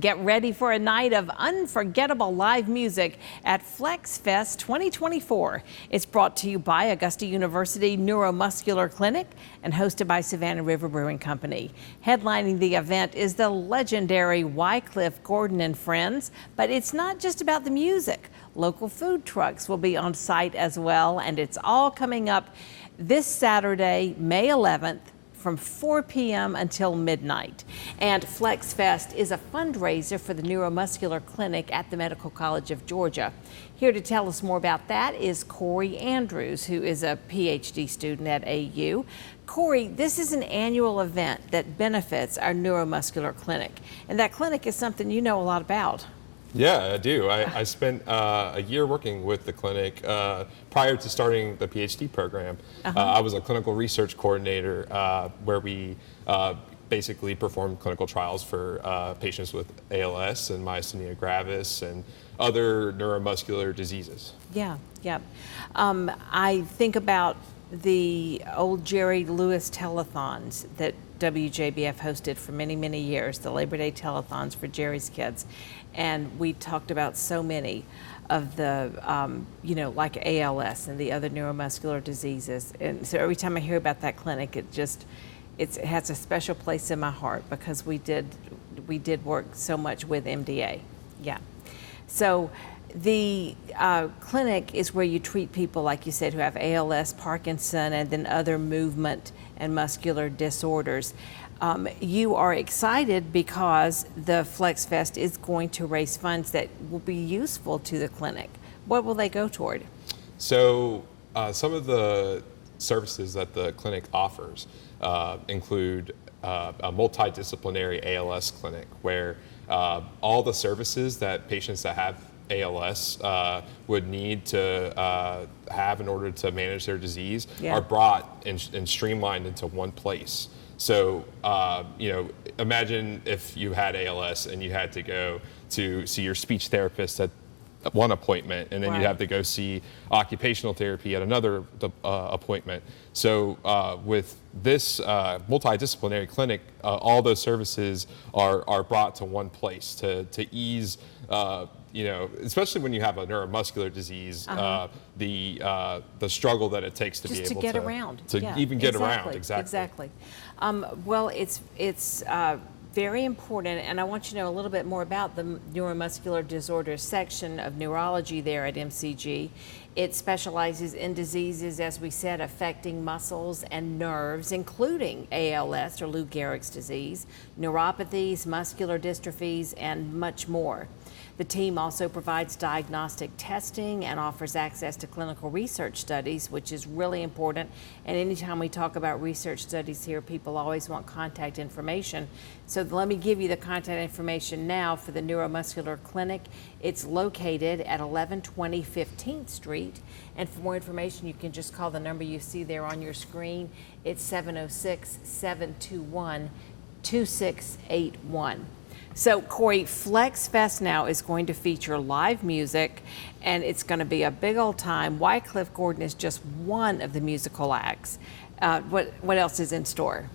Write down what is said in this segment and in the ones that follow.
Get ready for a night of unforgettable live music at Flex Fest 2024. It's brought to you by Augusta University Neuromuscular Clinic and hosted by Savannah River Brewing Company. Headlining the event is the legendary Wycliffe Gordon and Friends, but it's not just about the music. Local food trucks will be on site as well, and it's all coming up this Saturday, May 11th. From 4 p.m. until midnight. And Flex Fest is a fundraiser for the Neuromuscular Clinic at the Medical College of Georgia. Here to tell us more about that is Corey Andrews, who is a PhD student at AU. Corey, this is an annual event that benefits our Neuromuscular Clinic, and that clinic is something you know a lot about. Yeah, I do. I spent a year working with the clinic prior to starting the PhD program. I was a clinical research coordinator where we basically performed clinical trials for patients with ALS and myasthenia gravis and other neuromuscular diseases. Yeah. I think about the old Jerry Lewis telethons that WJBF hosted for many, many years, the Labor Day telethons for Jerry's kids. And we talked about so many of the, like ALS and the other neuromuscular diseases. And so every time I hear about that clinic, it has a special place in my heart because we did work so much with MDA. Yeah. So the clinic is where you treat people, like you said, who have ALS, Parkinson, and then other movement and muscular disorders. You are excited because the Flex Fest is going to raise funds that will be useful to the clinic. What will they go toward? So some of the services that the clinic offers include a multidisciplinary ALS clinic where all the services that patients that have ALS would need to have in order to manage their disease are brought and streamlined into one place. So, imagine if you had ALS and you had to go to see your speech therapist at one appointment, and then you'd have to go see occupational therapy at another appointment. So with this multidisciplinary clinic, all those services are brought to one place to ease especially when you have a neuromuscular disease, the struggle that it takes to just be able to get around, even get around. Exactly. Well, it's very important, and I want you to know a little bit more about the neuromuscular disorders section of neurology there at MCG. It specializes in diseases, as we said, affecting muscles and nerves, including ALS or Lou Gehrig's disease, neuropathies, muscular dystrophies, and much more. The team also provides diagnostic testing and offers access to clinical research studies, which is really important. And anytime we talk about research studies here, people always want contact information. So let me give you the contact information now for the Neuromuscular Clinic. It's located at 1120 15th Street. And for more information, you can just call the number you see there on your screen. It's 706-721-2681. So Corey, Flex Fest now is going to feature live music, and it's going to be a big old time. Wycliffe Gordon is just one of the musical acts. What else is in store?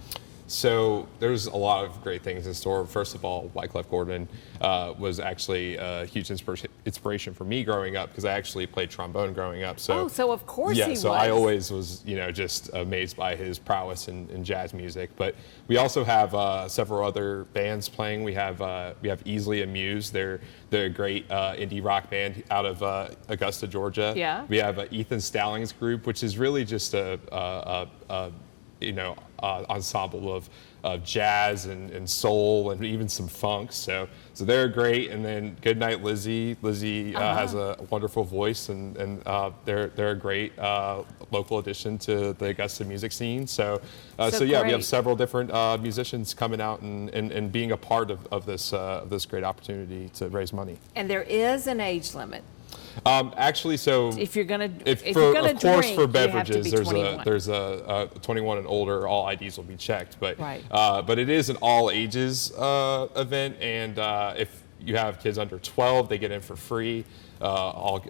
So there's a lot of great things in store. First of all, Wycliffe Gordon was actually a huge inspiration for me growing up because I actually played trombone growing up. So of course he was. So I always was, just amazed by his prowess in jazz music. But we also have several other bands playing. We have Easily Amused. They're a great indie rock band out of Augusta, Georgia. Yeah. We have Ethan Stallings Group, which is really just a ensemble of jazz and soul and even some funk. So they're great. And then Goodnight Lizzie. Lizzie has a wonderful voice, and they're a great local addition to the Augusta music scene. So yeah, we have several different musicians coming out and being a part of this great opportunity to raise money. And there is an age limit. Actually, so if you're gonna of drink, course, for beverages, there's a 21 and older. All IDs will be checked, but right. But it is an all ages event, and if you have kids under 12, they get in for free. All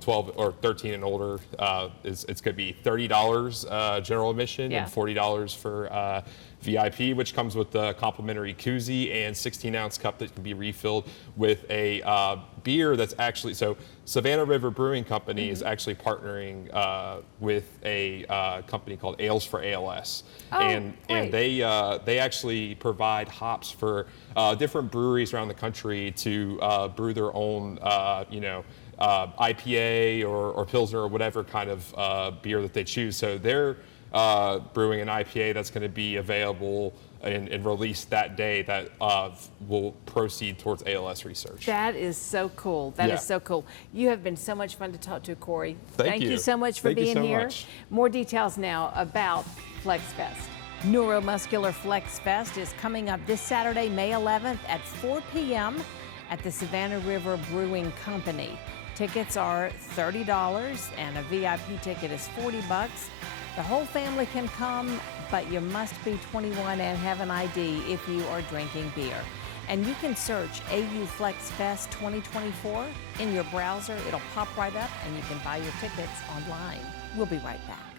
12 or 13 and older, it's going to be $30 general admission and $40 for VIP, which comes with the complimentary koozie and 16-ounce cup that can be refilled with a beer that's actually, so Savannah River Brewing Company is actually partnering with a company called Ales for ALS. Oh, and great. they actually provide hops for different breweries around the country to brew their own, IPA or Pilsner or whatever kind of beer that they choose. So they're brewing an IPA that's going to be available and released that day that will proceed towards ALS research. That is so cool. That is Yeah. so cool. You have been so much fun to talk to, Corey. Thank you you. so much for Thank you being so here. much. More details now about FlexFest. Neuromuscular FlexFest is coming up this Saturday, May 11th at 4 p.m. at the Savannah River Brewing Company. Tickets are $30 and a VIP ticket is $40. The whole family can come, but you must be 21 and have an ID if you are drinking beer. And you can search AU FlexFest 2024 in your browser. It'll pop right up and you can buy your tickets online. We'll be right back.